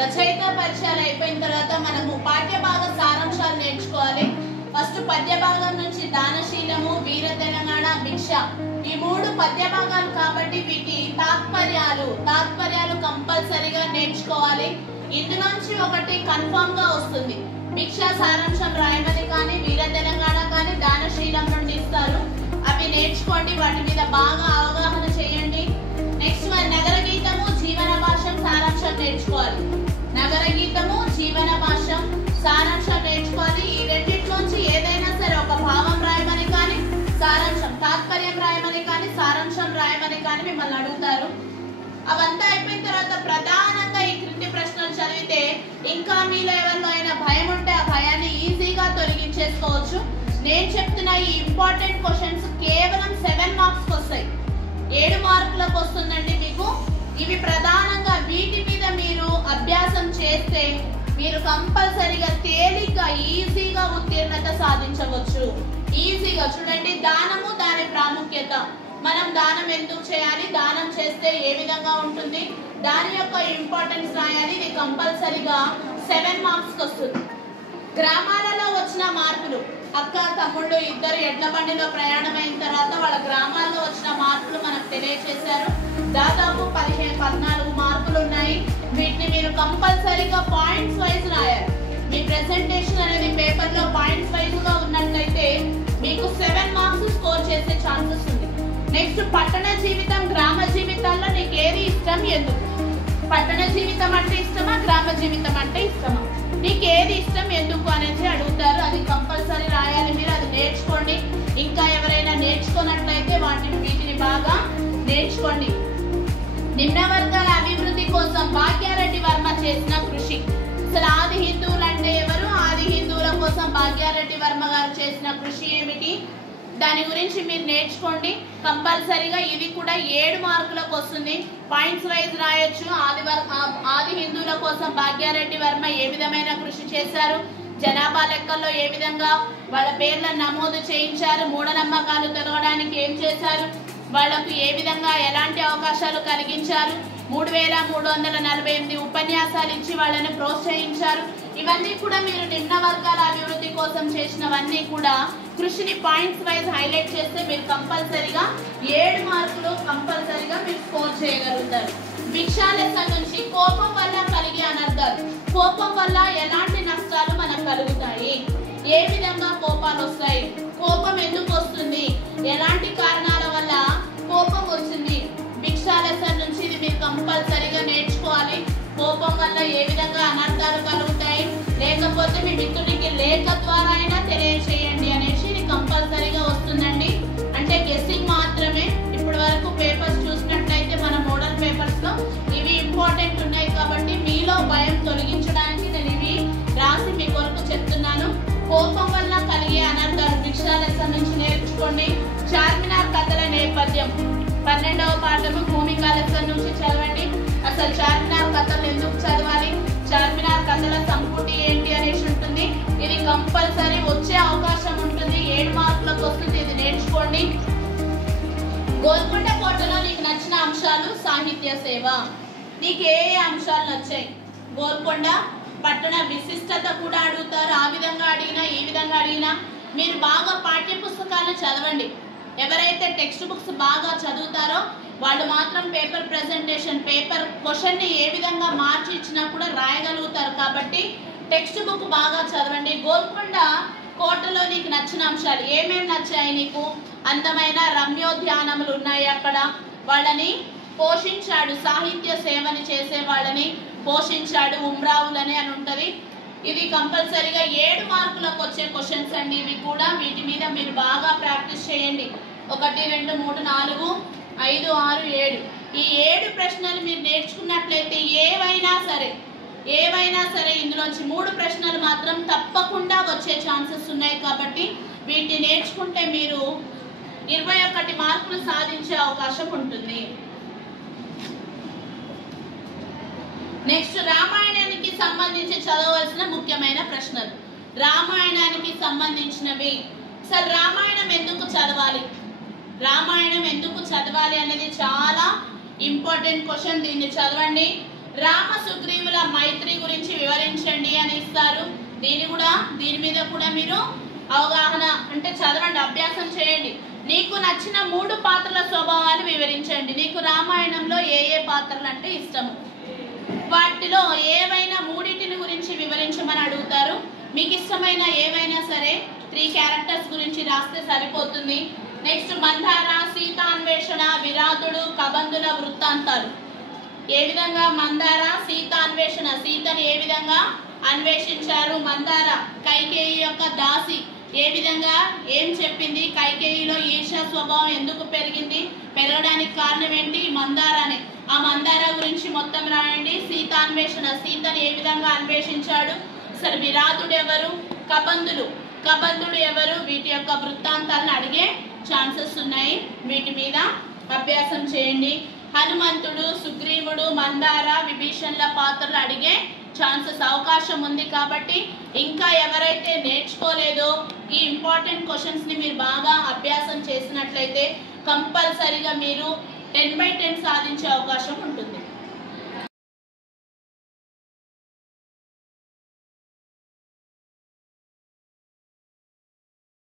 రచయిత పరిచయాలు అయిపోయిన తర్వాత మనము పాఠ్య భాగ సారాంశాలు నేర్చుకోవాలి. ఫస్ట్ పద్య భాగం నుంచి దానశీలము, వీర తెలంగాణ, భిక్ష ఈ 3 పద్య భాగాలు కాబట్టి వీటి తాత్పర్యాలు కంపల్సరీగా నేర్చుకోవాలి. ఇందులోంచి ఒకటి కన్ఫర్మ్ గా వస్తుంది. భిక్ష సారాంశం రాయమని కానీ, వీర తెలంగాణ కానీ దానశీలం నుండి ఇస్తారు. అవి నేర్చుకోండి, వాటి మీద బాగా అవగాహన చేయండి. నెక్స్ట్ నగర గీతము, జీవన భాష్యం, సారాంశం నేర్చుకోవాలి. నగర గీతము, జీవన భాష్యం, సారాంశం నేర్చుకోవాలి. ఈ రెండింటిలోంచి ఏదైనా సరే ఒక భావం రాయమని కానీ, సారాంశం తాత్పర్యం రాయమని కానీ, సారాంశం రాయమని కానీ మిమ్మల్ని అడుగుతారు. అవంతా అయిపోయిన తర్వాత ప్రధానంగా ఈ క్రింది ప్రశ్నలు చదివితే ఇంకా మీలో ఎవరిలో అయినా భయం ఉంటే ఆ భయాన్ని ఈజీగా తొలగించేసుకోవచ్చు. నేను చెప్తున్న ఈ ఇంపార్టెంట్ క్వశ్చన్స్ కేవలం 7 మార్క్స్ వస్తాయి, 7 మార్కులకు వస్తుందండి మీకు. ఇవి ప్రధానంగా వీటి మీద మీరు అభ్యాసం చేస్తే మీరు కంపల్సరీగా తేలిగ్గా ఈజీగా ఉత్తీర్ణత సాధించవచ్చు. ఈజీగా చూడండి, దానము, దాని ప్రాముఖ్యత, మనం దానం ఎందుకు చేయాలి, దానం చేస్తే ఏ విధంగా ఉంటుంది, దాని యొక్క ఇంపార్టెన్స్ రాయాలి. ఇది కంపల్సరీగా 7 మార్క్స్ వస్తుంది. గ్రామాలలో వచ్చిన మార్పులు, అక్క తమ్ముళ్ళు ఇద్దరు ఎడ్ల బండిలో ప్రయాణమైన తర్వాత వాళ్ళ గ్రామాల్లో వచ్చిన మార్పులు మనకు తెలియజేశారు. దాదాపు 14 మార్కులు ఉన్నాయి. వీటిని మీరు కంపల్సరీగా పాయింట్స్ వైజ్ రాయాలి. మీ ప్రెజెంటేషన్ అనేది పేపర్లో పాయింట్స్ వైజ్ గా ఉన్నట్లయితే మీకు 7 మార్క్స్ స్కోర్ చేసే ఛాన్సెస్ ఉంది. నెక్స్ట్ పట్టణ జీవితం, గ్రామ జీవితాల్లో నీకు ఏది ఇష్టం, ఎందుకు? పట్టణ జీవితం అంటే ఇష్టమా, గ్రామ జీవితం అంటే ఇష్టమా, నీకు ఏది ఇష్టం, ఎందుకు అనేది అడుగుతారు. అది కంపల్సరీ రాయాలి. మీరు అది నేర్చుకోండి. ఇంకా ఎవరైనా నేర్చుకున్నట్లయితే వీటిని బాగా నేర్చుకోండి. నిమ్న వర్గాల అభివృద్ధి కోసం భాగ్యారెడ్డి వర్మ చేసిన కృషి. అసలు ఆది హిందువులు అంటే ఎవరు, ఆది హిందువుల కోసం భాగ్యారెడ్డి వర్మ గారు చేసిన కృషి ఏమిటి, దాని గురించి మీరు నేర్చుకోండి. కంపల్సరీగా ఇది కూడా 7 మార్కులకు వస్తుంది. పాయింట్స్ వైజ్ రాయొచ్చు. ఆది హిందువుల కోసం భాగ్యారెడ్డి వర్మ ఏ విధమైన కృషి చేశారు, జనాభా లెక్కల్లో ఏ విధంగా వాళ్ళ పేర్లను నమోదు చేయించారు, మూఢనమ్మకాలు తొలగడానికి ఏం చేశారు, వాళ్లకు ఏ విధంగా ఎలాంటి అవకాశాలు కలిగించారు, 3348 ఉపన్యాసాలు ఇచ్చి వాళ్ళని ప్రోత్సహించారు. ఇవన్నీ కూడా మీరు నిమ్న వర్గాల అభివృద్ధి కోసం చేసినవన్నీ కూడా కృషిని పాయింట్స్ వైజ్ హైలైట్ చేస్తే మీరు కంపల్సరీగా 7 మార్కులు కంపల్సరీగా మీరు స్కోర్ చేయగలుగుతారు. భిక్షా లెసన్ నుంచి కోపం వల్ల కలిగే అనర్థాలు, కోపం వల్ల ఎలాంటి నష్టాలు మనకు కలుగుతాయి, ఏ విధంగా కోపాలు వస్తాయి, కోపం ఎందుకు వస్తుంది, ఎలాంటి కారణాల వల్ల కోపం వచ్చింది, భిక్షా లెసన్ నుంచి ఇది మీరు కంపల్సరీగా నేర్చుకోవాలి. కోపం వల్ల ఏ విధంగా అనర్థాలు కలుగుతాయి, లేకపోతే మీ మిత్రుడికి లేఖ ద్వారా అయినా తెలియచేయండి అనేసి ఇది కంపల్సరీగా వస్తుందండి. అంటే గెస్సింగ్ మాత్రమే. ఇప్పటి వరకు పేపర్స్ చూసినట్లయితే మన మోడల్ పేపర్స్ లో ఇవి ఇంపార్టెంట్ ఉన్నాయి కాబట్టి మీలో భయం తొలగించడానికి నేను ఇవి రాసి మీ కొరకు చెప్తున్నాను. కోపం వల్ల కలిగే అనర్థాలు భిక్షా లెసన్ నుంచి నేర్చుకోండి. చార్మినార్ కథల నేపథ్యం 12వ పాఠము భూమికా లెసన్ నుంచి చదవండి. అసలు చార్మినార్ కథలు ఎందుకు చదవాలి, చార్మినార్ కథల సంపుటి ఏంటి అనేసి ఉంటుంది. ఇది కంపల్సరీ వచ్చే అవకాశం ఉంటుంది. 7 మార్కులకు వస్తుంది. ఇది నేర్చుకోండి. గోల్కొండ కోటలో నీకు నచ్చిన అంశాలు, సాహిత్య సేవ. నీకు ఏ అంశాలు నచ్చాయి? గోల్కొండ పట్టణ విశిష్టత కూడా అడుగుతారు. ఆ విధంగా అడిగినా ఈ విధంగా అడిగినా మీరు బాగా పాఠ్య పుస్తకాలను చదవండి. ఎవరైతే టెక్స్ట్ బుక్స్ బాగా చదువుతారో వాళ్ళు మాత్రం పేపర్ ప్రెజెంటేషన్, పేపర్ క్వశ్చన్ని ఏ విధంగా మార్చి ఇచ్చినా కూడా రాయగలుగుతారు. కాబట్టి టెక్స్ట్ బుక్ బాగా చదవండి. గోల్కొండ కోటలో నీకు నచ్చిన అంశాలు ఏమేమి నచ్చాయి నీకు? అందమైన రమ్యోద్యానములు ఉన్నాయి అక్కడ, వాళ్ళని పోషించాడు, సాహిత్య సేవని చేసే వాళ్ళని పోషించాడు, ఉమ్రావులని అని ఉంటుంది. ఇది కంపల్సరీగా 7 మార్కులకు వచ్చే క్వశ్చన్స్ అండి. ఇవి కూడా వీటి మీద మీరు బాగా ప్రాక్టీస్ చేయండి. 1 2 3 4 5 6 7 ఈ 7 ప్రశ్నలు మీరు నేర్చుకున్నట్లయితే ఏవైనా సరే ఇందులోంచి 3 ప్రశ్నలు మాత్రం తప్పకుండా వచ్చే ఛాన్సెస్ ఉన్నాయి. కాబట్టి వీటిని నేర్చుకుంటే మీరు 21 మార్కులు సాధించే అవకాశం ఉంటుంది. నెక్స్ట్ రామాయణానికి సంబంధించి చదవవలసిన ముఖ్యమైన ప్రశ్నలు. రామాయణానికి సంబంధించినవి. అసలు రామాయణం ఎందుకు చదవాలి, రామాయణం ఎందుకు చదవాలి అనేది చాలా ఇంపార్టెంట్ క్వశ్చన్. దీన్ని చదవండి. రామ సుగ్రీవుల మైత్రి గురించి వివరించండి అని ఇస్తారు. దీని మీద కూడా మీరు అవగాహన అంటే చదవండి, అభ్యాసం చేయండి. నీకు నచ్చిన 3 పాత్రల స్వభావాలు వివరించండి. నీకు రామాయణంలో ఏ పాత్రలు అంటే ఇష్టము, వాటిలో ఏవైనా 3 గురించి వివరించమని అడుగుతారు. మీకు ఇష్టమైన ఏవైనా సరే 3 క్యారెక్టర్స్ గురించి రాస్తే సరిపోతుంది. నెక్స్ట్ మందార, సీతాన్వేషణ, విరాతుడు, కబంధుల వృత్తాంతాలు. ఏ విధంగా మందార సీతాన్వేషణ, సీతని ఏ విధంగా అన్వేషించారు, మందార కైకేయి యొక్క దాసి ఏ విధంగా ఏం చెప్పింది, కైకేయిలో ఈర్ష్య స్వభావం ఎందుకు పెరిగింది, పెరగడానికి కారణం ఏంటి, మందారనే. ఆ మందార గురించి మొత్తం రాయండి. సీతాన్వేషణ, సీతని ఏ విధంగా అన్వేషించాడు. సరే, విరాతుడు ఎవరు, కబంధుడు ఎవరు, వీటి యొక్క వృత్తాంతాలను అడిగే ఛాన్సెస్ ఉన్నాయి. వీటి మీద అభ్యాసం చేయండి. హనుమంతుడు, సుగ్రీవుడు, మందార, విభీషణుల పాత్రలు అడిగే ఛాన్సెస్ అవకాశం ఉంది. కాబట్టి ఇంకా ఎవరైతే నేర్చుకోలేదో ఈ ఇంపార్టెంట్ క్వశ్చన్స్ ని మీరు బాగా అభ్యాసం చేసినట్లయితే కంపల్సరీగా మీరు 10/10 సాధించే అవకాశం ఉంటుంది.